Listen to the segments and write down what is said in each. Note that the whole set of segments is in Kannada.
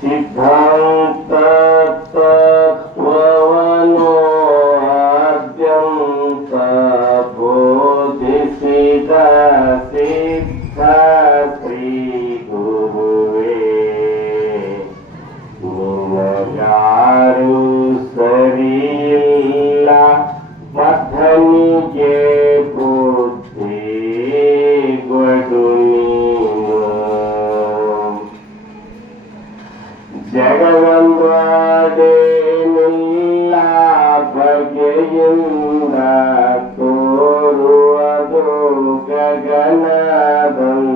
se volta ಜಗವಂದ್ವಾಡೇನಿಲ್ಲ ಬಗೆಯಿಂದ ತೋರುವುದು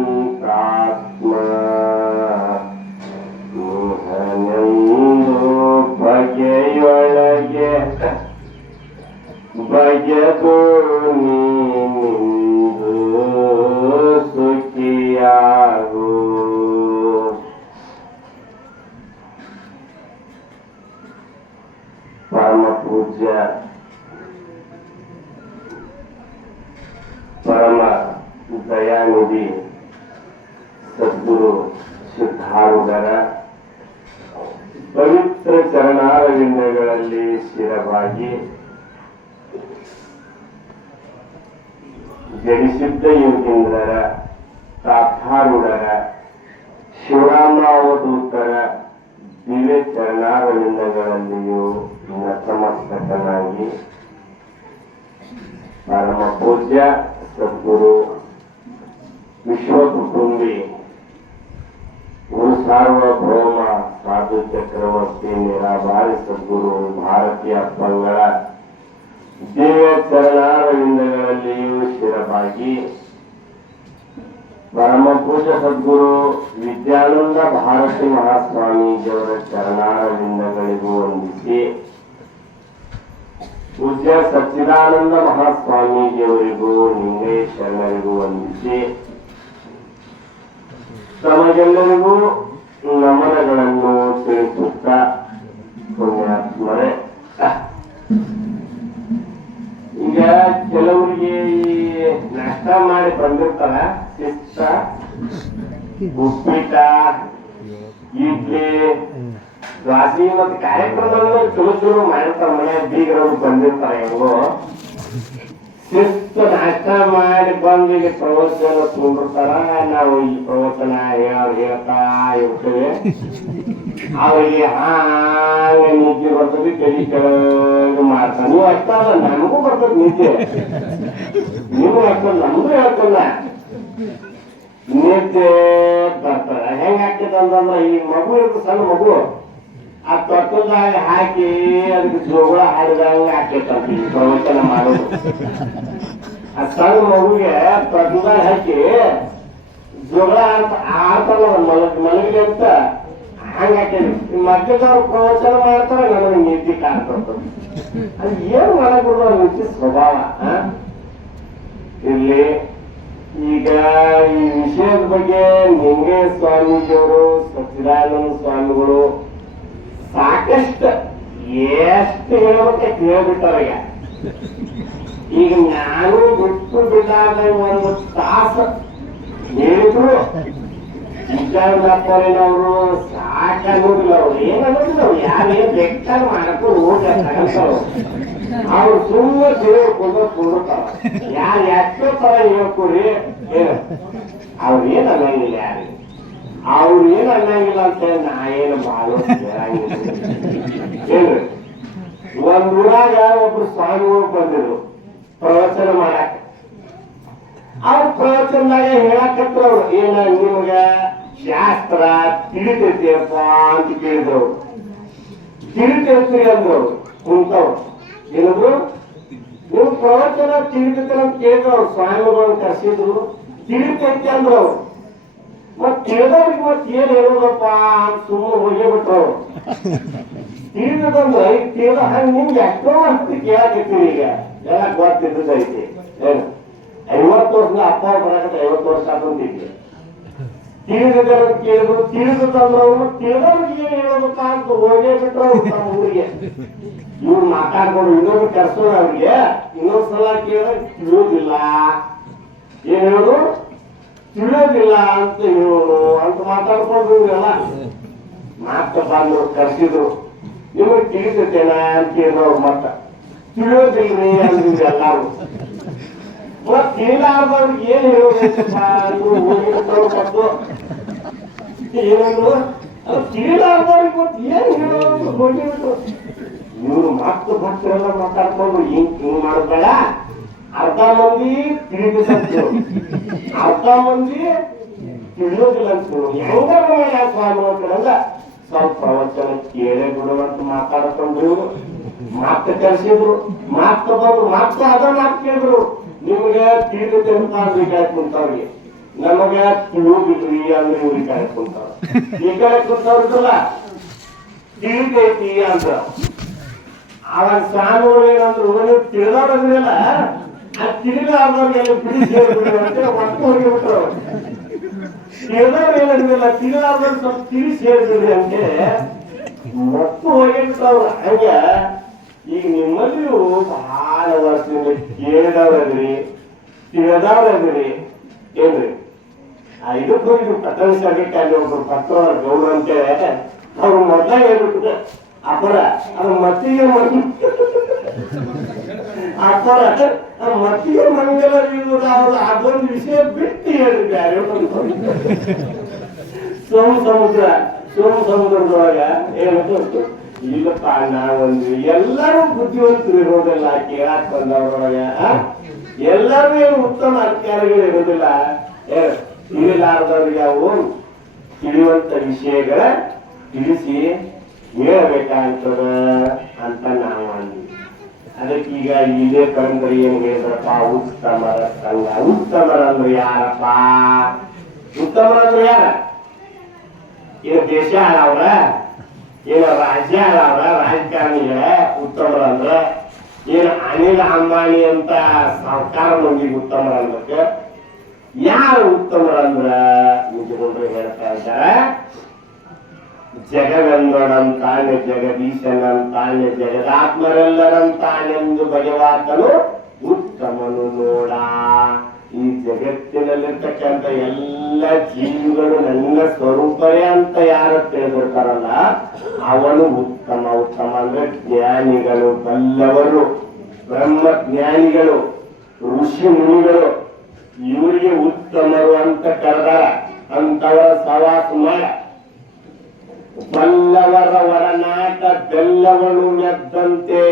ಗಗನದಂತಾತ್ಮ ಮೋಹನೆಂದು ಬಗೆಯೊಳಗೆ ಬಗೆದು ಪರಮ ದಯಾನಿಧಿ ಸದ್ಗುರು ಸಿದ್ಧಾರೂಢರ ಪವಿತ್ರ ಚರಣಾರವಿಂದಗಳಲ್ಲಿ ಸ್ಥಿರವಾಗಿ ಜಡಿಸಿದ್ದ ಯೋಗೇಂದ್ರರ ತಾತ್ಕಾರೂಢರ ಶಿವರಾಮಾವಧೂತರ ದಿವ್ಯ ಚರಣಾರವಿಂದಗಳಲ್ಲಿಯೂ ನತಮಸ್ತಕನಾಗಿ ಪರಮ ಪೂಜ್ಯ ಸದ್ಗುರು ವಿಶ್ವ ಕುಟುಂಬಿ ಗುರು ಸಾರ್ವಭೌಮ ಸಾಧು ಚಕ್ರವರ್ತಿ ನಿರಾಭಾರಿ ಸದ್ಗುರು ಭಾರತೀಯ ಪಂಗಳ ದಿವ್ಯ ಚರಣಾರವಿಂದಗಳಲ್ಲಿಯೂ ಸ್ಥಿರವಾಗಿ. ಪರಮ ಪೂಜ ಸದ್ಗುರು ವಿದ್ಯಾನಂದ ಭಾರತಿ ಮಹಾಸ್ವಾಮೀಜಿಯವರ ಚರಣಾರವಿಂದಗಳಿಗೂ ವಂದಿಸಿ. ಪೂಜ್ಯ ಸಚ್ಚಿದಾನಂದ ಮಹಾಸ್ವಾಮೀಜಿಯವರಿಗೂ ಲಿಂಗೇಶ್ವರನಿಗೂ ವಂದಿಸಿ ತಮಗೆಲ್ಲರಿಗೂ ನಮನಗಳನ್ನು ತಿಳಿಸುತ್ತಾ ಪುಣ್ಯಾತ್ಮರೇ. ಈಗ ಕೆಲವರಿಗೆ ನಾಷ್ಟ ಮಾಡಿ ಬಂದಿರ್ತಾರ ಶಿಸ್ತ ಉಪ್ಪಿಟ ಇಡ್ಲಿ ರಾತ್ರಿ ಮತ್ತು ಕಾರ್ಯಕ್ರಮವನ್ನು ಚಲೋ ಚಲೋ ಮಾಡಿರ್ತಾರ ಮನೆ ಬೀಗರವ್ರು ಬಂದಿರ್ತಾರ ಹೆಂಗೋ ಶಿಸ್ತು ನಾಷ್ಟ ಮಾಡಿ ಬಂದು ಇಲ್ಲಿ ಪ್ರವಚನ ತುಂಬಿರ್ತಾರ. ನಾವು ಈ ಪ್ರವಚನ ಹೇಳ ಹೇಳ್ತಾ ಇರ್ತೇವೆ. ಅವರಿಗೆ ಹಾಗೆ ನಿದ್ದೆ ಬರ್ತದೆ, ತಲೆ ಕೆಳಗೆ ಮಾಡ್ತಾನೆ ನೀವು ಅಷ್ಟಲ್ಲ ನಮಗೂ ಬರ್ತದೆ ನಿದ್ದೆ. ನೀವು ಅಷ್ಟಲ್ಲ ನಮಗೂ ಹೇಳ್ತಲ್ಲ. ನಿದ್ದೆ ಬರ್ತಾರ. ಹೆಂಗ ಆಗ್ತದೆ ಅಂತಂದ್ರೆ ಈ ಮಗು ಇರ್ತದೆ ಸಣ್ಣ ಮಗು. ಆ ತೊಟ್ಟದಾಗ ಹಾಕಿ ಅದಕ್ಕೆ ಜೋಗಳ ಹಾಡಿದಾಗ ಈ ಪ್ರವಚನ ಮಾಡೋದು. ಆ ಸಣ್ಣ ಮಗುಗೆ ತೊಟ್ಟದಾಗ ಹಾಕಿ ಜೋಗಳ ಅಂತ ಆಡ್ತಾರ ಮಲಗ್ ಅಂತ ಹಂಗ ಹಾಕಿದ್ರಿ ಮಧ್ಯದವ್ರು ಪ್ರವಚನ ಮಾಡ್ತಾರ ನನಗೆ ನಿದ್ದೆ ಕಾಣ್ತದ ಅದು ಏನು ಮಾಡಕ್ ಬರೋದು ನಿತ್ಯ ಸ್ವಭಾವ ಇಲ್ಲಿ ಈಗ ಈ ವಿಷಯದ ಬಗ್ಗೆ ನಿಂಗೆ ಸ್ವಾಮೀಜಿಯವರು, ಸಚ್ಚಿದಾನಂದ ಸ್ವಾಮಿಗಳು ಸಾಕಷ್ಟು ಎಷ್ಟು ಹೇಳ್ಬೇಕಂತ ಹೇಳ್ಬಿಟ್ಟವ್ರಿಗೆ ಈಗ ನಾನು ಬಿಟ್ಟು ಬಿಡಾದ ಒಂದು ತಾಸು ಹೇಳಿದ್ರು. ಅವರು ಸಾಕಾಗೋದಿಲ್ಲ ಅವ್ರು. ಏನಾಗೋದಿಲ್ಲ ಅವ್ರು. ಯಾರು ಬೇಕಾದ್ರೂ ಮಾಡಕ್ಕೂ ಹೋಗಿ ಅವ್ರು. ತುಂಬಾ ತಿಳ್ಕೊಂಡು ಕೊಡ್ತಾರ ಯಾರು ಎಷ್ಟೋ ತರ ಹೇಳ್ಕೊಡಿ? ಅವ್ರು ಏನ್ ಅನ್ನಂಗಿಲ್ಲ ಯಾರು? ಅವ್ರು ಏನ್ ಅನ್ನಂಗಿಲ್ಲ ಅಂತ ನಾ ಏನು ಬಾಳು ಏನು ಒಂದ್ ಊರಾಗ ಒಬ್ರು ಸ್ವಾಮಿಗಳು ಬಂದಿದ್ರು. ಪ್ರವಚನ ಮಾಡಕ್ ಅವ್ರ ಪ್ರವಚನದಾಗ ಹೇಳಕತ್ರು ಅವ್ರು, ಏನ ನಿಮಗ ಶಾಸ್ತ್ರ ತಿಳಿತೈತಿಯಪ್ಪ ಅಂತ ಕೇಳಿದ್ರು ತಿಳಿತೈತ್ರಿ ಅಂದ್ರು ಕುಂತವ್ರು. ಏನಂದ್ರು ನೀವು ಪ್ರವಚನ ತಿಳಿತೈತೆ ಅಂತ ಕೇಳಿದ್ರು ಅವ್ರು, ಸ್ವಾಮಿಗಳು ಕರೆಸಿದ್ರು. ತಿಳಿತೈತಿ ಅಂದ್ರು ಅವ್ರು. ಮತ್ ತಿಳಿದವ್ರಿಗೆ ಮತ್ ಏನ್ ಹೇಳೋದಪ್ಪ ಅಂತ ಸುಮ್ಮನೆ ಹೋಗಿ ಬಿಟ್ರು ಅವ್ರು ಬಂದು ಈಗ ತಿಳಿದ ಹಂಗ ನಿಮ್ಗೆ ಎಷ್ಟೋ ವರ್ಷ ಕೇಳಕತ್ತೀವಿ ಈಗ ಎಲ್ಲ ಗೊತ್ತಿದ್ದೈತಿ ಏನು? ಐವತ್ತು ವರ್ಷದ ಅಪ್ಪ ಬರಕತ್ತ ಐವತ್ತು ವರ್ಷ ಆತಂತಿದ್ವಿ ತಿಳಿದು ಕೇಳಿದ್ರು ತಿಳಿದು ತಂದ್ರವರು ತಿಳಿದವ್ರಿಗೆ ಏನ್ ಹೇಳೋದಪ್ಪ ಅಂತ ಹೋಗೇ ಬಿಟ್ರು ತಮ್ಮ ಊರಿಗೆ. ಇವ್ರು ಮಾತಾಡ್ಕೊಂಡು ಇನ್ನೊಂದು ಕರ್ಸೋಣ ಅವ್ರಿಗೆ ಇನ್ನೊಂದ್ಸಲ ಕೇಳಿದ್ರೆ ತಿಳಿಯೋದಿಲ್ಲ. ಏನ್ ಹೇಳೋದು? ತಿಳಿಯೋದಿಲ್ಲ ಅಂತ ಹೇಳೋದು ಅಂತ ಮಾತಾಡ್ಕೊಂಡು ಇವ್ರೆಲ್ಲ ಮಾತ ಬಂದ್ರು ಕರ್ಸಿದ್ರು. ನಿಮಗೆ ತಿಳಿತೇನ ಅಂತ ಕೇಳಿದ್ರು ಮತ್ತ ತಿಳಿಯೋದಿಲ್ರಿ ಅಂದಿದ್ರು ಎಲ್ಲಾರು. ಮತ್ ಏನ್ ಹೇಳೋದು ಏನಂದ್ರು ತಿಳಿಲಾರ್ದವ್ರಿಗೆ ಮತ್ತೆ ಏನ್ ಹೇಳೋದು ಇವ್ರು ಮಾತು ಭಕ್ತರೆಲ್ಲ ಮಾತಾಡ್ಕೊಂಡು ಹಿಂಗ್ ಹಿಂಗ್ ಮಾಡ್ಬೇಡ ಅರ್ಧ ಮಂದಿ ತಿಳಿದಿಲ್ಲ ಅರ್ಧ ಮಂದಿ ತಿಳಿಯೋದಿಲ್ಲ ಅಂತ ಹೆಂಗಾರ ಮಾಡಿ ಸ್ವಾಮಿ ಅಂತಾರಲ್ಲ ಸ್ವಲ್ಪ ಪ್ರವಚನ ಕೇಳೇ ಬಿಡುವಂತ ಮಾತಾಡ್ಕೊಂಡು ಇವ್ರು ಮಾತು ಕಲಿಸಿದ್ರು. ಮಾತು ಬಂದ್ರು. ಮಾತು ಅದ ಮಾತು ಕೇಳಿದ್ರು. ನಿಮ್ಗೆ ತೀರ್ಥ ಅಂದ್ರೆ ಕಾಯ್ ಕುಂತವ್ರಿಗೆ? ನಮಗ ತಿಳಿಯೋದಿಲ್ರಿ ಅಂದ್ರೆ ಇವ್ರಿಗೆ ಕಾಯ್ ಕುಂತಾರ ಈ ಕಡೆ ಕುಂತವ್ರಿಗಲ್ಲ ತಿಳಿದೈತಿ ಅಂತ ಅವಾಗ ಸ್ವಾಮಿಗಳು ಏನಂದ್ರು ನೀವು ತಿಳಿದವ್ರಲ್ಲ ಆ ತಿಳಿದಾರ್ದವ್ರಿಗೆ ಬಿಡಿ ಸೇರ್ಬಿಡಿ ಅಂತ ಒಟ್ಟು ಹೋಗಿಬಿಟ್ರು. ತಿಳಿದವ್ರು ಏನಂದಿಲ್ಲ ತಿಳಿಲಾರ್ದವ್ರು ಸ್ವಲ್ಪ ತಿಳಿಸಿ ಸೇರ್ಬಿಡ್ರಿ ಅಂತ ಮತ್ತು ಹೋಗಿರ್ತಾವ ಹಂಗೆ. ಈಗ ನಿಮ್ಮಲ್ಲಿಯೂ ಬಹಳ ವರ್ಷದಿಂದ ಕೇಳಿದವ್ರದ್ರಿ ತಿಳಿದವ್ರದ್ರಿ ಏನ್ರಿ? ಇದಕ್ಕೆ ಹೋಗಿದ್ರು ಪಟ್ಟಣ ಶಾಖಕ್ಕೆ ಅಲ್ಲಿ ಒಬ್ರು ಪತ್ರ ಗೌಡ್ರು ಅಂತೇಳಿ ಅವ್ರು ಮೊದ್ಲಾಗ ಹೇಳ್ಬಿಟ್ಟು ಅಪರ ಅದು ಮತ್ತಿಗೆ ಮಣ್ಣು. ಅಪರ ಮತ್ತಿಗೆ ಮಂಗಲ ಅದು ಅದೊಂದು ವಿಷಯ ಬಿಟ್ಟು ಹೇಳಿದ್ದಾರೆ. ಸೋಮ ಸಮುದ್ರ ಸೋಮ ಸಮುದ್ರದೊಳಗ ಏನಂತ ಇಲ್ಲಪ್ಪ ನಾವೊಂದು ಎಲ್ಲರೂ ಬುದ್ಧಿವಂತರು ಇರೋದಿಲ್ಲ ಕೇಳಾಕ್ ಬಂದವ್ರೊಳಗ? ಎಲ್ಲರೂ ಏನು ಉತ್ತಮ ಅಧಿಕಾರಿಗಳು ಇರೋದಿಲ್ಲ ತಿಳಿಲಾರದವ್ರಿಗೆ ಅವು ತಿಳಿಯುವಂತ ವಿಷಯಗಳ ತಿಳಿಸಿ ಹೇಳಬೇಕಾಗ್ತದ ಅಂತ ನಾವು ಅಂದ್ವಿ. ಅದಕ್ಕೆ ಈಗ ಇದೇ ಕಂಡ್ರೆ ಏನ್ ಹೇಳಿದ್ರಪ್ಪ? ಉತ್ತಮರ ಸಂಘ. ಉತ್ತಮರಂದ್ರೆ ಯಾರಪ್ಪ? ಉತ್ತಮರಂದ್ರೆ ಯಾರ? ಏನು ದೇಶ ಆಳವ್ರ? ಏನು ರಾಜ್ಯ ಆಳವ್ರ? ರಾಜಕಾರಣಿಗಳ? ಉತ್ತಮರಂದ್ರ? ಏನು ಅನಿಲ್ ಅಂಬಾನಿ ಅಂತ ಸರ್ಕಾರ ಮಂದಿಗೆ ಉತ್ತಮರ ಅನ್ಬೇಕು ಯಾರು ಉತ್ತಮರಂದ್ರ? ನಿಜಗೊಂಡ್ರೆ ಹೇಳ್ತಾ ಇದ್ದಾರೆ. ಜಗವೆಂದೊಡಂತಾನೆ ಜಗದೀಶನಂತಾನೆ ಜಗದಾತ್ಮರೆಲ್ಲರಂತಾನೆಂದು ಭಗವಾತನು ಉತ್ತಮನು ನೋಡ. ಈ ಜಗತ್ತಿನಲ್ಲಿರ್ತಕ್ಕಂಥ ಎಲ್ಲ ಜೀವಿಗಳು ನನ್ನ ಸ್ವರೂಪವೇ ಅಂತ ಯಾರು ತಿಳಿದಿರ್ತಾರಲ್ಲ, ಅವನು ಉತ್ತಮ ಉತ್ತಮ ಅಂದ್ರೆ ಜ್ಞಾನಿಗಳು ಬಲ್ಲವರು, ಬ್ರಹ್ಮ ಜ್ಞಾನಿಗಳು, ಋಷಿ ಮುನಿಗಳು, ಇವರಿಗೆ ಉತ್ತಮರು ಅಂತ ಕರೆದಾರ ಅಂತವರ ಸವಾಸ ಮಾಡ. ಬಲ್ಲವರ ಒಡನಾಟ ಬೆಲ್ಲವನು ಮೆದ್ದಂತೆ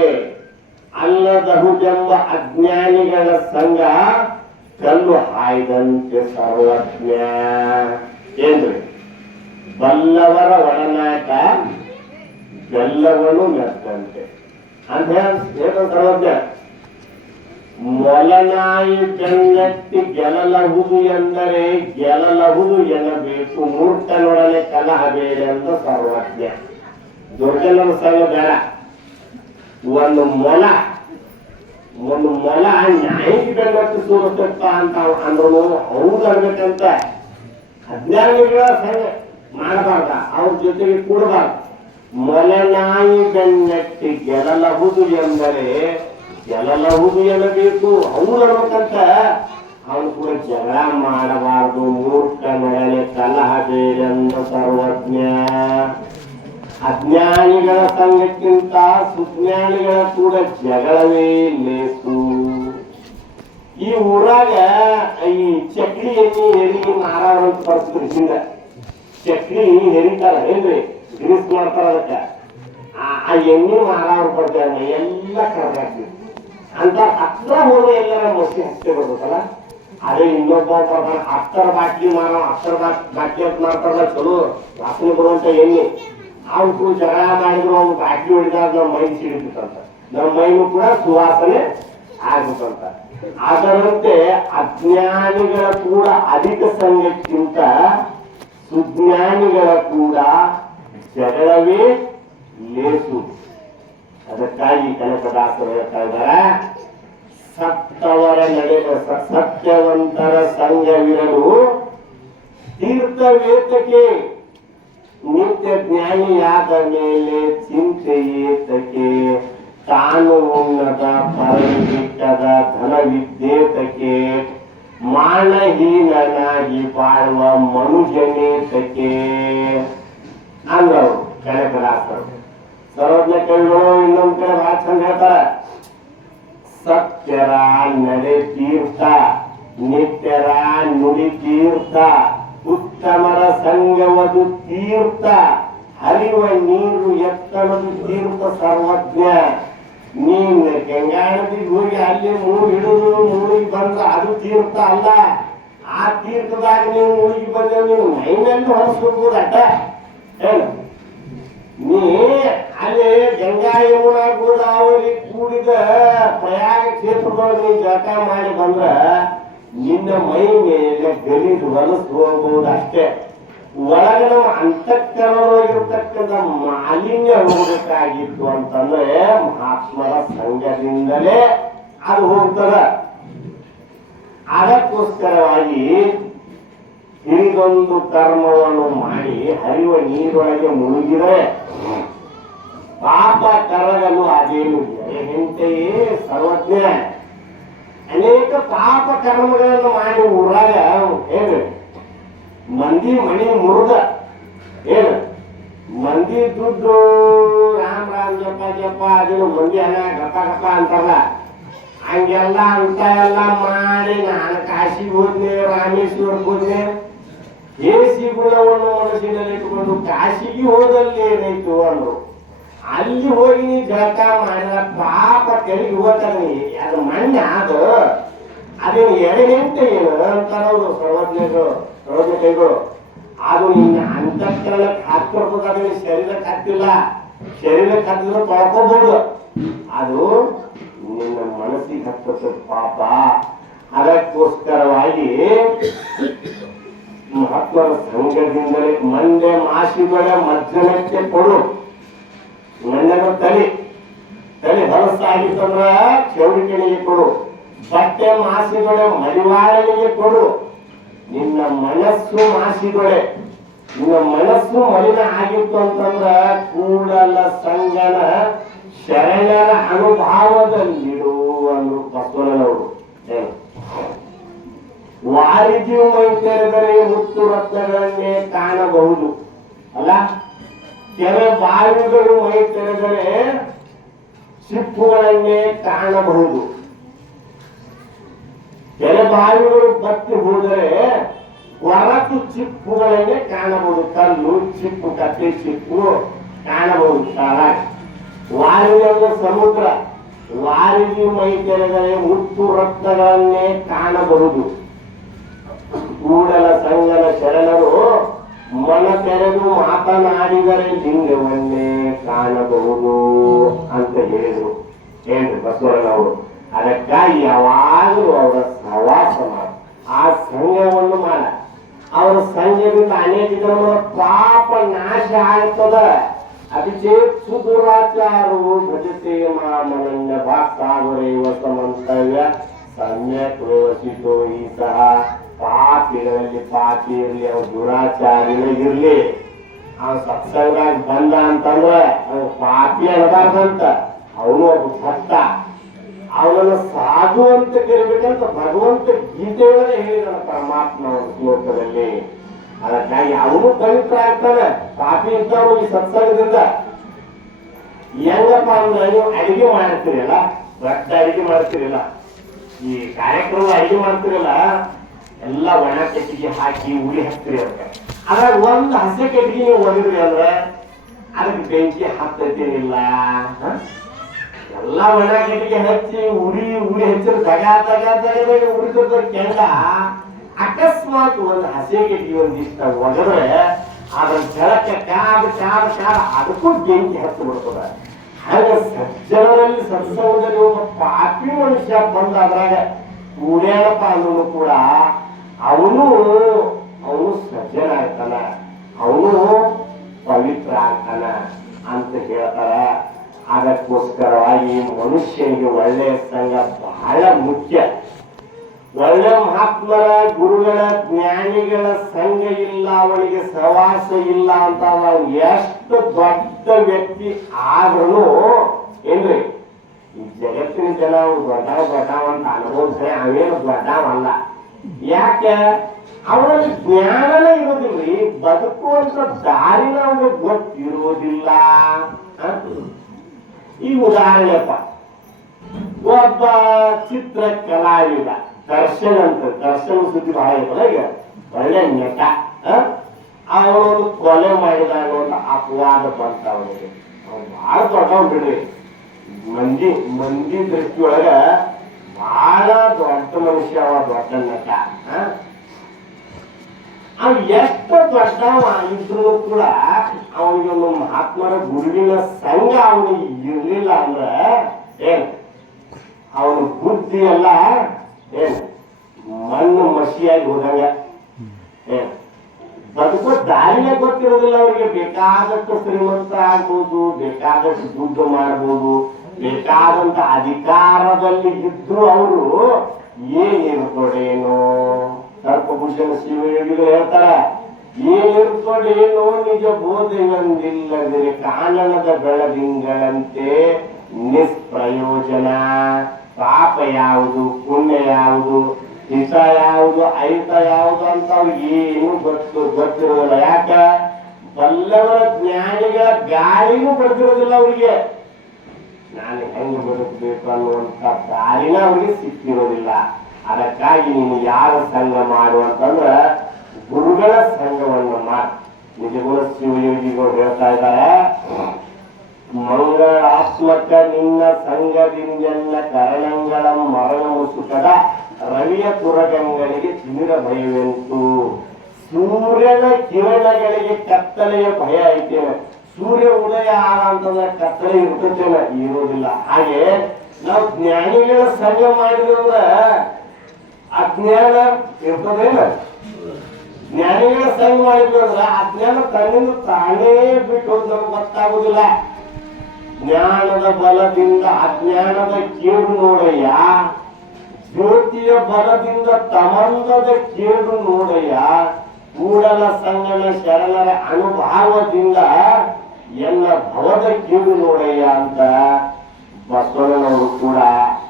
ಅಲ್ಲದಹುದೆಂಬ ಅಜ್ಞಾನಿಗಳ ಸಂಘ ಕಲ್ಲು ಹಾಯ್ದಂತೆ ಸರ್ವಜ್ಞ. ಏನ್ರಿ? ಬಲ್ಲವರ ಒಡನಾಟ ಬೆಲ್ಲವನು ಮೆತ್ತಂತೆ. ಅಂತ ಹೇಳ ಸರ್ವಜ್ಞ? ಮೊಲನಾಯಿ ಬೆನ್ನಟ್ಟಿ ಗೆಲ್ಲಲಹುದು ಎಂದರೆ ಗೆಲ್ಲಲಹುದು ಎನ್ನಬೇಕು. ಮೂರ್ಖನೊಡನೆ ಕಲಹಬೇಡ ಅಂತ ಸರ್ವಜ್ಞ. ದುರ್ಜನರ ಸಂಘ ಬೇಡ. ಒಂದು ಮೊಲ ಒಂದು ಮೊಲ ಬೆನ್ನಟ್ಟಿ ತೋರಿಸ್ತಪ್ಪ ಅಂತ ಅಂದ್ರು ಹೌದು ಅನ್ಬೇಕಂತ ಅಜ್ಞಾನಿಗಳ ಸಂಘ ಮಾಡಬಾರ್ದ ಅವ್ರ ಜೊತೆಗೆ ಕೂಡಬಾರ್ದು ಮೊಲನಾಯಿ ಬೆನ್ನಟ್ಟಿ ಗೆಲ್ಲಲಹುದು ಎಂದರೆ ಗೆಲ್ಲಲಹುದು ಎನ್ನಬೇಕು ಅವ್ರು ಅನ್ಬೇಕಂತ ಅವನು ಕೂಡ ಜಗ ಮಾಡಬಾರದು ಮೂರ್ಖ ನಡನೆ ಬೇರೆಂದ ಸರ್ವಜ್ಞ ಅಜ್ಞಾನಿಗಳ ಸಂಘಕ್ಕಿಂತ ಸುಜ್ಞಾನಿಗಳ ಕೂಡ ಜಗಳವೇ ಲೇಸು. ಈ ಊರಾಗ ಈ ಚಕ್ಲಿ ಎಣ್ಣೆ ಹೆರಿಗೆ ಮಾರಾಡ ಅಂತ ಬರ್ತಿದ್ರು ಹಿಂದ ಚಕ್ರಿ ಹೆರಿತಾರ ಏನ್ರಿ? ಗ್ರೀಸ್ ಮಾಡ್ತಾರ ಅದಕ್ಕ. ಆ- ಎಣ್ಣೆ ಮಾರಾಡ ಬರ್ತಾರೆ ಎಲ್ಲ ಕರ್ನಾಟಕ ಅಂತ ಹತ್ರ ಹೋದ್ರೆ ಎಲ್ಲರ ಮಸಿ ಹಚ್ಚಿ ಬರ್ಬೇಕಲ್ಲ ಅದೇ ಇನ್ನೊಬ್ಬ ಬರ್ತಾನ ಹತ್ತರ ಬಾಟ್ಲಿ ಮಾರ ಹತ್ತರ ಬಾಟ್ಲಿ ಅಂತ ಮಾಡ್ತಾರ ಚಲೋ, ವಾಸನೆ ಬರುವಂತ ಎಣ್ಣೆ. ಅವ್ರು ಜಗಳ ಮಾಡಿದ್ರು ಅವ್ನು ಬಾಟ್ಲಿ ಹೊಡಿದಾಗ ನಮ್ಮ ಮೈ ಸಿಡಿತಂತ ನಮ್ಮ ಮೈನು ಕೂಡ ಸುವಾಸನೆ ಆಗುತ್ತಂತ ಅದರಂತೆ ಅಜ್ಞಾನಿಗಳ ಕೂಡ ಅಧಿಕ ಸಂಘಕ್ಕಿಂತ ಸುಜ್ಞಾನಿಗಳ ಕೂಡ ಜಗಳವೇ ಲೇಸು. ಅದಕ್ಕಾಗಿ ಕನಕದಾಸರು ಹೇಳ್ತಾ ಇದ್ದಾರೆ, ಸತ್ತವರ ನಡೆ ಸತ್ಯವಂತರ ಸಂಘವಿರಲು ತೀರ್ಥವೇತಕ್ಕೆ ನಿತ್ಯ ಜ್ಞಾನಿಯಾದ ಮೇಲೆ ಚಿಂತೆ ಏತಕ್ಕೆ ತಾನು ಉನ್ನತ ಪರವಿಟ್ಟದ ಧನವಿದ್ದೇತಕ್ಕೆ ಮಾನಹೀನನಾಗಿ ಬಾಳುವ ಮನುಜನೇತಕ್ಕೆ ಅಂದವರು ಕನಕದಾಸರು ಸರ್ವಜ್ಞ ಕವಿಗಳು ಇನ್ನೊಂದು ಕಡೆ ಬಹಳ ಚಂದ ಹೇಳ್ತಾರ ಸತ್ಯರ ನಡೆ ತೀರ್ಥ ನಿತ್ಯರ ನುಡಿ ತೀರ್ಥ ಉತ್ತಮರ ಸಂಗಮದು ತೀರ್ಥ ಹರಿವ ನೀರು ಎತ್ತರದು ತೀರ್ಥ ಸರ್ವಜ್ಞ ನೀನ್ ಗಂಗಾ ನದಿಗೆ ಹೋಗಿ ಅಲ್ಲಿ ಮೂರು ಹಿಡಿದು ಮೂರಿಗೆ ಅದು ತೀರ್ಥ ಅಲ್ಲ. ಆ ತೀರ್ಥದಾಗ ನೀವು ಮೂರಿಗೆ ಬಂದ ನೀವು ಮೈನಲ್ಲಿ ಹೊರಸ್ಕೋಬಹುದು ಅಡ್ಡ ಏನು? ನೀ ಅಲ್ಲಿ ಗಂಗಾ ಯಮುನಾ ಗೋದಾವರಿ ಕೂಡಿದ ಪ್ರಯಾಗ ಕ್ಷೇತ್ರದೊಳಗೆ ನೀ ಜಳಕ ಮಾಡಿ ಬಂದ್ರ ನಿನ್ನ ಮೈ ಮೇಲೆ ಗಲೀಜು ಹೊಲಸ್ ಹೋಗ್ಬೋದು ಅಷ್ಟೇ. ಒಳಗೆ ನಮ್ಮ ಅಂತಃಕರಣದೊಳಗಿರ್ತಕ್ಕಂಥ ಮಾಲಿನ್ಯ ಹೋಗಬೇಕಾಗಿತ್ತು ಅಂತಂದ್ರೆ ಮಹಾತ್ಮರ ಸಂಘದಿಂದಲೇ ಅದು ಹೋಗ್ತದ. ಅದಕ್ಕೋಸ್ಕರವಾಗಿ ಹಿಂದೊಂದು ಕರ್ಮವನ್ನು ಮಾಡಿ ಹರಿಯುವ ನೀರೊಳಗೆ ಮುಳುಗಿದರೆ ಪಾಪ ಕರಗಲು ಅದೇನು ಹೆಂತೆಯೇ ಸರ್ವಜ್ಞ. ಅನೇಕ ಪಾಪ ಕರ್ಮಗಳನ್ನು ಮಾಡಿ ಊರಾಗ ಏನು ಮಂದಿ ಮಣಿ ಮುರುಗ. ಏನ? ಮಂದಿ ದುಡ್ಡು. ರಾಮ್ ರಾಮ್, ಜಪ ಜಪ, ಅದೇನು ಮಂದಿ ಅಲ್ಲ, ಗಪ್ಪ ಗಪ್ಪ ಅಂತಲ್ಲ ಹಂಗೆಲ್ಲ ಅಂತ ಎಲ್ಲ ಮಾಡಿ ನಾನು ಕಾಶಿಗೆ ಹೋದ್ನೆ, ರಾಮೇಶ್ವರಕ್ಕೆ ಹೋದ್ನೆ. ದೇಸಿ ಗುಣವನ್ನು ಮನಸ್ಸಿನಲ್ಲಿ ಇಟ್ಕೊಂಡು ಕಾಶಿಗೆ ಹೋದಲ್ಲಿ ಏನಾಯ್ತು ಅಂದ್ರು. ಅಲ್ಲಿ ಹೋಗಿ ನೀ ಜಳಕ ಮಾಡಿದ ಪಾಪ ಕೆಳಗೆ ಹೋಗ್ತಾನೆ ಅದು ಮಣ್ಣೆ ಅದು. ಅದೇನು ಎಡೆಗಂಟೆ ಏನು ಅಂತಾರವ್ರು ಸರ್ವಜ್ಞರು. ಸರ್ವಜ್ಞತೆಗಳು ಅದು ನಿನ್ನ ಅಂತಃಕರಣಕ್ಕೆ ಅದೇನು ಶರೀರಕ್ಕೆ ಹತ್ತಿಲ್ಲ ಶರೀರಕ್ಕೆ ಹತ್ತಿದ್ರೆ ತೊಳ್ಕೋಬಹುದು ಅದು ನಿನ್ನ ಮನಸ್ಸಿಗೆ ಹತ್ತದ ಪಾಪ. ಅದಕ್ಕೋಸ್ಕರವಾಗಿ ಮಹಾತ್ಮರ ಸಂಘದಿಂದಲೇ ಮಂಡೆ ಮಾಸಿಗಳ ಮಧ್ಯಮಕ್ಕೆ ಕೊಡು. ಮಂಡ್ಯದ ತಲೆ. ತಲೆ ಹೊಲಸಾಗಿತ್ತಂದ್ರ ಚೌಡಿಕಣಿಗೆ ಕೊಡು. ಬಟ್ಟೆ ಮಾಸಿಗಳ ಮಡಿವಾಳನಿಗೆ ಕೊಡು. ನಿನ್ನ ಮನಸ್ಸು ಮಾಸಿದೊಳೆ ನಿನ್ನ ಮನಸ್ಸು ಮಲಿನ ಆಗಿತ್ತು ಅಂತಂದ್ರ ಕೂಡಲ ಸಂಗನ ಶರಣರ ಅನುಭಾವದಲ್ಲಿಡು ಅಂದ್ರು ಬಸವನವರು ಏನು? ಮೈತೆರೆದರೆ ಮುತ್ತು ರತ್ನಗಳನ್ನೇ ಕಾಣಬಹುದು. ಅಲ್ಲ? ಕೆಲ ಬಾವಿಗಳು ಮೈ ತೆರೆದರೆ ಸಿಪ್ಪುಗಳನ್ನೇ ಕಾಣಬಹುದು. ಕೆರೆ ಬಾವಿಗಳು ಬತ್ತಿ ಹೋದರೆ ಹೊರತು ಚಿಪ್ಪುಗಳನ್ನೇ ಕಾಣಬಹುದು. ಕಲ್ಲು, ಚಿಪ್ಪು, ಕತ್ತೆ, ಚಿಪ್ಪು ಕಾಣಬಹುದು ಅಂದ್ರೆ ಸಮುದ್ರ, ವಾರಿಗೆ ಮೈ ತೆರೆದರೆ ಹುಟ್ಟು ರಕ್ತಗಳನ್ನೇ ಕಾಣಬಹುದು. ಕೂಡಲ ಸಂಗನ ಶರಣರು ಮನ ತೆರೆದು ಮಾತನಾಡಿದರೆ ಲಿಂಗವನ್ನೇ ಕಾಣಬಹುದು ಅಂತ ಹೇಳಿದರು. ಹೇಳಿದ್ರು ಬಸವಣ್ಣವರು? ಅದಕ್ಕಾಗಿ ಯಾವಾಗಲೂ ಅವರ ಸಹವಾಸ ಮಾಡ. ಆ ಸಂಘವನ್ನು ಮಾಡ. ಅವರ ಸಂಘದಿಂದ ಅನೇಕ ಜನರ ಪಾಪ ನಾಶ ಆಗ್ತದ. ಅಭಿಷೇಕ್ ಸುದುರಾಚಾರು ಭಜತೆ ಮಾಮನಂದ ಭಾಕ್ತಾವರೇವ ಸಮಂತವ್ಯ ಸಮ್ಯಕ್ ವ್ಯವಸ್ಥಿತೋ ಈ ಸಹ. ಪಾಪಿಗಳಲ್ಲಿ ಪಾಪಿ ಇರಲಿ ಅವ್ರ ದುರಾಚಾರಿಗಳು ಇರ್ಲಿ. ಅವ್ ಸತ್ಸಂಗ ಬಂದ ಅಂತಂದ್ರೆ ಅವ್ನು ಪಾಪಿ ಅನ್ಬಾರ್ದಂತ ಅವನು ಒಬ್ಬ ಭಕ್ತ. ಅವನನ್ನು ಸಾಧು ಅಂತ ಕರಿಬೇಕಂತ ಭಗವಂತ ಗೀತೆಯೊಳಗೆ ಹೇಳಿದನ ಪರಮಾತ್ಮ ಶ್ಲೋಕದಲ್ಲಿ. ಅದಕ್ಕಾಗಿ ಅವನು ಪವಿತ್ರ ಆಗ್ತಾನೆ. ಪಾಪಿ ಇದ್ದವನು ಈ ಸತ್ಸಂಗದಿಂದ. ಹೆಂಗಪ್ಪ ಅಂದ್ರೆ ನೀವು ಅಡಿಗೆ ಮಾಡ್ತೀರಲ್ಲ? ದೊಡ್ಡ ಅಡಿಗೆ ಮಾಡ್ತೀರಲ್ಲ? ಈ ಕಾರ್ಯಕ್ರಮ ಅಡಿಗೆ ಮಾಡ್ತೀರಲ್ಲ? ಎಲ್ಲ ಒಣ ಕೆಟ್ಟಿಗೆ ಹಾಕಿ ಉಳಿ ಹಾಕ್ತೀರಿ ಅದಕ್ಕೆ ಅದ್ರಾಗ ಒಂದು ಹಸಿ ಕೆಟ್ಟಿಗೆ ನೀವು ಒಗಿದ್ರಿ ಅಂದ್ರೆ ಅದಕ್ಕೆ ಬೆಂಕಿ ಹತ್ತೈತೇನಿಲ್ಲ ಹ? ಎಲ್ಲ ಒಳ್ಳೆ ಹಚ್ಚಿ ಉರಿ ಉರಿ ಹಚ್ಚಿರ ತಗ ತಗ ತಗದಾಗ ಉರಿದ ಕೆಂಡ. ಅಕಸ್ಮಾತ್ ಒಂದು ಹಸಿ ಕೆಟ್ಟಿಗೆ ಒಂದಿಷ್ಟ ಒಗದ್ರೆ ಅದ್ರ ಕೆಳಕ್ಕೆ ಕಾದ ಕಾದ ಕಾದ ಅದಕ್ಕೂ ಬೆಂಕಿ ಹತ್ತು ಬಿಡ್ತದ ಹಾಗೆ ಸಜ್ಜನರಲ್ಲಿ ಸತ್ಸಂಗದಲ್ಲಿ ಒಬ್ಬ ಪಾಪಿ ಮನುಷ್ಯ ಬಂದ ಅದ್ರಾಗ ಕೂಡ್ಯಾನಪ್ಪ ಅಂದ್ರೂ ಕೂಡ ಅವನು ಅವನು ಸಜ್ಜನ ಆಗ್ತಾನ ಅವನು ಪವಿತ್ರ ಆಗ್ತಾನ ಅಂತ ಹೇಳ್ತಾರ ಅದಕ್ಕೋಸ್ಕರವಾಗಿ ಮನುಷ್ಯನಿಗೆ ಒಳ್ಳೆಯ ಸಂಘ ಬಹಳ ಮುಖ್ಯ. ಒಳ್ಳೆ ಮಹಾತ್ಮರ, ಗುರುಗಳ, ಜ್ಞಾನಿಗಳ ಸಂಘ ಇಲ್ಲ ಅವನಿಗೆ ಸಹವಾಸ ಇಲ್ಲ ಅಂತ ನಾವು ಎಷ್ಟು ದೊಡ್ಡ ವ್ಯಕ್ತಿ ಆದ್ರೂ ಏನ್ರಿ? ಈ ಜಗತ್ತಿನ ಜನ ಅವ್ರು ದೊಡ್ಡವ ಅಂತ ಅನುಭವಿಸ್ರೆ ಅವೇನು ದೊಡ್ಡವಲ್ಲ. ಯಾಕೆ? ಅವರಲ್ಲಿ ಜ್ಞಾನನೇ ಇರೋದಿಲ್ರಿ. ಬದುಕುವಂತ ದಾರಿನ ಅವ್ರಿಗೆ ಗೊತ್ತಿರೋದಿಲ್ಲ ಅಂತ. ಉದಾಹರಣೆಯಪ್ಪ ಒಬ್ಬ ಚಿತ್ರ ಕಲಾವಿದ, ದರ್ಶನ್ ಅಂತ, ದರ್ಶನ್ ಸುದ್ದಿ ಬಹಳ ಐತಲ್ಲ ಈಗ ಒಳ್ಳೆ ನಟ ಅವನೊಂದು ಕೊಲೆ ಮಾಡಿದಾಗ ಒಂದು ಅಪವಾದ ಬಂತ ಅವನಿಗೆ ಅವ್ನು ಬಹಳ ದೊಡ್ಡವ್ ಬಿಡ್ರಿ ಮಂದಿ ಮಂದಿ ದೃಷ್ಟಿಯೊಳಗ ಬಹಳ ದೊಡ್ಡ ಮನುಷ್ಯ ಅವ, ದೊಡ್ಡ ನಟ? ಅವ್ ಎಷ್ಟು ದೊಡ್ಡವ ಇದ್ರು ಕೂಡ ಅವನಿಗೊಂದು ಮಹಾತ್ಮರ ಗುರುವಿನ ಸಂಘ ಅವನಿಗೆ ಇರಲಿಲ್ಲ ಅಂದ್ರೆ ಏನು? ಅವನ ಬುದ್ಧಿ ಎಲ್ಲ ಏನು? ಮಣ್ಣು ಮಸಿಯಾಗಿ ಹೋದಂಗ. ಏನ್? ಬದುಕೋ ದಾರಿನೇ ಗೊತ್ತಿರೋದಿಲ್ಲ ಅವರಿಗೆ. ಬೇಕಾದಷ್ಟು ಶ್ರೀಮಂತ ಆಗ್ಬೋದು, ಬೇಕಾದಷ್ಟು ದುಡ್ಡು ಮಾಡ್ಬೋದು, ಬೇಕಾದಂತ ಅಧಿಕಾರದಲ್ಲಿ ಇದ್ರು ಅವರು ಏನಿರ್ತೋಡೇನು ಶಿವ ಶಿವಯೋಗಿಗಳು ಹೇಳ್ತಾರೆ ಏನಿರ್ತೋಡೇನು ನಿಜ ಬೋಧೆಯೊಂದಿಲ್ಲದಿರೆ ಕಾನನದ ಬೆಳದಿಂಗಳಂತೆ ನಿಸ್ಪ್ರಯೋಜನ ಪಾಪ ಯಾವುದು, ಪುಣ್ಯ ಯಾವುದು, ಹಿತ ಯಾವುದು ಐತ ಯಾವುದು ಅಂತ ಏನು ಗೊತ್ತು, ಗೊತ್ತಿರೋದಿಲ್ಲ. ಯಾಕ? ಬಲ್ಲವರ ಜ್ಞಾನಿಗಳ ಗಾಳಿನೂ ಬರ್ತಿರೋದಿಲ್ಲ ಅವರಿಗೆ. ನಾನು ಹೆಂಗ್ ಬದುಕಬೇಕು ಅನ್ನುವಂತ ದಾರಿನ ಅವ್ರಿಗೆ ಸಿಕ್ಕಿರೋದಿಲ್ಲ. ಅದಕ್ಕಾಗಿ ನೀನು ಯಾರ ಸಂಘ ಮಾಡು ಅಂತಂದ್ರ ಗುರುಗಳ ಸಂಘವನ್ನು ಮಾಡಿ. ನಿಜಗುಣ ಶಿವಯೋಗಿಗಳು ಹೇಳ್ತಾ ಇದ್ದಾರೆ ಮಂಗಳಾತ್ಮಕ ನಿನ್ನ ಸಂಘದಿಂದೆಲ್ಲ ಕರಣಗಳ ಮರಣ ಮುಸುಕದ ರವಿಯ ತುರಗಂಗಳಿಗೆ ತಿಮಿರ ಭಯವೆಂತು. ಸೂರ್ಯನ ಕಿರಣಗಳಿಗೆ ಕತ್ತಲೆಯ ಭಯ ಐತೇನೆ? ಸೂರ್ಯ ಉದಯ ಆದ ಅಂತಂದ್ರೆ ಕತ್ತಲೆ ಇರ್ತೇನೆ ಇರೋದಿಲ್ಲ ಹಾಗೆ ನಾವು ಜ್ಞಾನಿಗಳ ಸಂಘ ಮಾಡಿದ್ರ ಅಜ್ಞಾನ ಇರ್ತದೇನ ಜ್ಞಾನಿಗಳ ಸಂಘ ಮಾಡಿದ್ವಿ ಅಂದ್ರೆ ಅಜ್ಞಾನ ತನ್ನಿಂದ ತಾನೇ ಬಿಟ್ಟು ಹೋದ್ ಗೊತ್ತಾಗುದಿಲ್ಲ. ಜ್ಞಾನದ ಬಲದಿಂದ ಅಜ್ಞಾನದ ಕೇಳು ನೋಡಯ್ಯ. ಜ್ಯೋತಿಯ ಬಲದಿಂದ ತಮಂದದ ಕೇಳು ನೋಡಯ್ಯ. ಕೂಡಲ ಸಂಗನ ಶರಣರ ಅನುಭಾವದಿಂದ ಎಲ್ಲ ಭವದ ಕೇಳು ನೋಡಯ್ಯ ಅಂತ ಬಸವಣ್ಣನವರು ಕೂಡ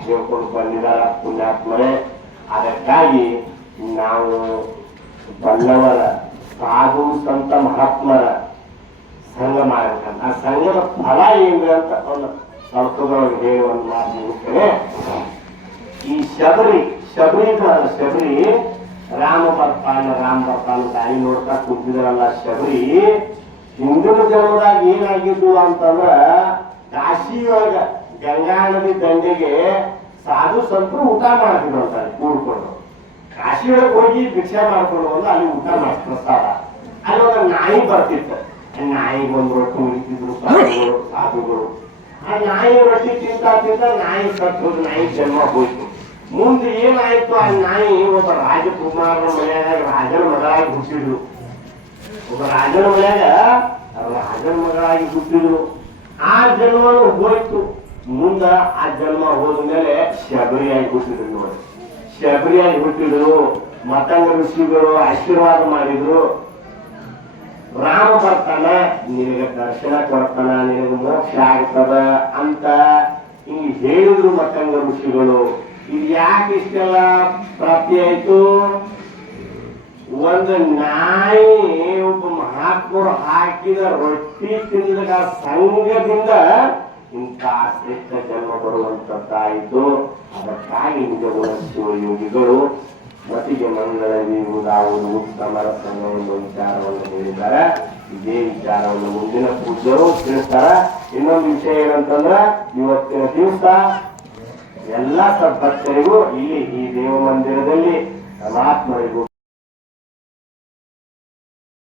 ಹೇಳ್ಕೊಂಡು ಬಂದಿದಾರ ಪುಣ್ಯಾತ್ಮರೇ. ಅದಕ್ಕಾಗಿ ನಾವು ಬಲ್ಲವರ ಸಾಧು ಸಂತ ಮಹಾತ್ಮರ ಸಂಘ ಮಾಡಬೇಕಂತ. ಆ ಸಂಘದ ಫಲ ಏನು ಅಂತ ಒಂದು ಸಂಸ್ಕೃತವಾಗಿ ಹೇಳುವ ಒಂದು ಮಾತು ಮುಗಿಸ್ತೇನೆ ಈ ಶಬರಿ ಶಬರಿ ಶಬರಿ ರಾಮ ಬರ್ತಾನ ರಾಮ ಬರ್ತಾನ ತಾಯಿ ನೋಡ್ತಾ ಕೂತಿದ್ರಲ್ಲ ಶಬರಿ ಹಿಂದಿನ ಜನ್ಮದಾಗ ಏನಾಗಿದ್ದು ಅಂತಂದ್ರ ಕಾಶಿಯೊಳಗ ಗಂಗಾ ನದಿ ದಂಡೆಗೆ ಸಾಧು ಸಂತರು ಊಟ ಮಾಡ್ತಿದ್ರು ಅಂತಾರೆ ಕೂಡ್ಕೊಂಡು. ಕಾಶಿ ಒಳಗೆ ಹೋಗಿ ಭಿಕ್ಷೆ ಮಾಡ್ಕೊಂಡು ಬಂದು ಅಲ್ಲಿ ಊಟ ಪ್ರಸಾದ. ಅಲ್ಲಿ ಒಂದು ನಾಯಿ ಬರ್ತಿತ್ತು. ಆ ನಾಯಿಗೆ ಒಂದು ರೊಟ್ಟಿ ಉಳಿತಿದ್ರು ಸಾಧುಗಳು ಸಾಧುಗಳು. ಆ ನಾಯಿ ರೊಟ್ಟಿ ತಿಂತಾ ತಿಂತ ನಾಯಿ ಸತ್ತು ನಾಯಿ ಜನ್ಮ ಹೋಯ್ತು. ಮುಂದೆ ಏನಾಯ್ತು, ಆ ನಾಯಿ ಒಬ್ಬ ರಾಜಕುಮಾರನ ಮನ್ಯಾಗ ರಾಜನ ಮಗಳಾಗಿ ಹುಟ್ಟಿದ್ರು ಒಬ್ಬ ರಾಜನ ಮನ್ಯಾಗ ರಾಜನ ಮಗಳಾಗಿ ಹುಟ್ಟಿದ್ರು ಆ ಜನ್ಮನು ಹೋಯ್ತು. ಮುಂದ ಆ ಜನ್ಮ ಹೋದ್ಮೇಲೆ ಶಬರಿಯಾಗಿ ಹುಟ್ಟಿದ್ರು ನೋಡಿ. ಶಬರಿಯಾಗಿ ಹುಟ್ಟಿದ್ರು, ಮತಂಗ ಋಷಿಗಳು ಆಶೀರ್ವಾದ ಮಾಡಿದ್ರು. ರಾಮ ಬರ್ತಾನ, ನಿನಗೆ ದರ್ಶನ ಕೊಡ್ತಾನ, ನಿನಗೆ ಮೋಕ್ಷ ಆಗ್ತದ ಅಂತ ಹಿಂಗ್ ಹೇಳಿದ್ರು ಮತ್ತಂಗ ಋಷಿಗಳು. ಇದು ಯಾಕೆ ಇಷ್ಟೆಲ್ಲ ಪ್ರಾಪ್ತಿ ಆಯ್ತು? ಒಂದು ನಾಯಿ ಒಬ್ಬ ಮಹಾತ್ಮರು ಹಾಕಿದ ರೊಟ್ಟಿ ತಿಂದ ಸಂಘದಿಂದ ಇಂಥ ಶ್ರೇಷ್ಠ ಜನ್ಮ ಬರುವಂತದ್ದಾಯಿತು ಅದಕ್ಕಾಗಿ ನಿಜಗುಣ ಯೋಗಿಗಳು ಮತಿಗೆ ಮಂಗಳ ನೀಡುವುದಾವುದು ಉತ್ತಮರ ಸಂಘ ಎಂಬ ವಿಚಾರವನ್ನು ಹೇಳಿದ್ದಾರೆ. ಇದೇ ವಿಚಾರವನ್ನು ಮುಂದಿನ ಪೂಜ್ಯರು ತಿಳಿಸ್ತಾರ. ಇನ್ನೊಂದು ವಿಷಯ ಏನಂತಂದ್ರೆ, ಇವತ್ತಿನ ದಿವಸ ಎಲ್ಲ ಸದ್ಭಕ್ತರಿಗೂ ಇಲ್ಲಿ ಈ ದೇವ ಮಂದಿರದಲ್ಲಿ ಪರಮಾತ್ಮರಿಗೂ